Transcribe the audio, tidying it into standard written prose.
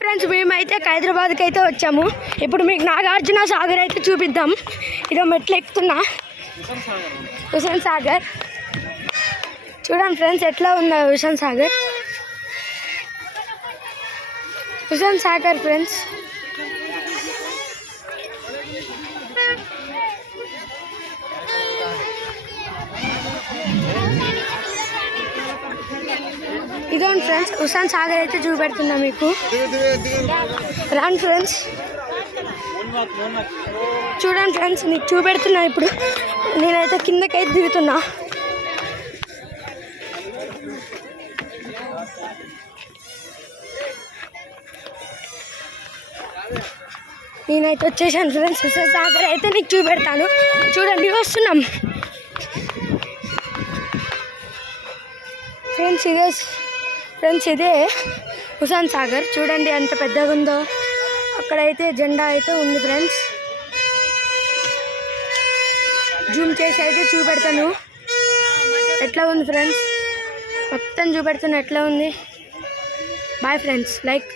Friends మేమైతే హైదరాబాద్కి అయితే వచ్చాము. ఇప్పుడు మీకు నాగార్జున సాగర్ అయితే చూపిద్దాం. ఇదో మెట్లు ఎక్కుతున్నా, హుస్సేన్ సాగర్. చూడండి ఫ్రెండ్స్ ఎట్లా ఉందో హుస్సేన్ సాగర్. హుస్సేన్ సాగర్ ఫ్రెండ్స్. ఇదిగోండి ఫ్రెండ్స్ హుస్సేన్ సాగర్ అయితే చూపెడుతున్నా మీకు. రాండి ఫ్రెండ్స్, చూడండి ఫ్రెండ్స్ మీకు చూపెడుతున్నా. ఇప్పుడు నేనైతే కిందకైతే దిగుతున్నా. నేనైతే వచ్చేసాను ఫ్రెండ్స్. హుస్సేన్ సాగర్ అయితే నీకు చూపెడతాను. చూడండి వస్తున్నాం ఫ్రెండ్స్. ఇదే హుస్సేన్ సాగర్. చూడండి ఎంత పెద్దగా ఉందో. అక్కడైతే జెండా అయితే ఉంది ఫ్రెండ్స్. జూమ్ చేసి అయితే చూపెడతాను ఎట్లా ఉంది ఫ్రెండ్స్. మొత్తం చూపెడతాను ఎట్లా ఉంది. Bye friends, like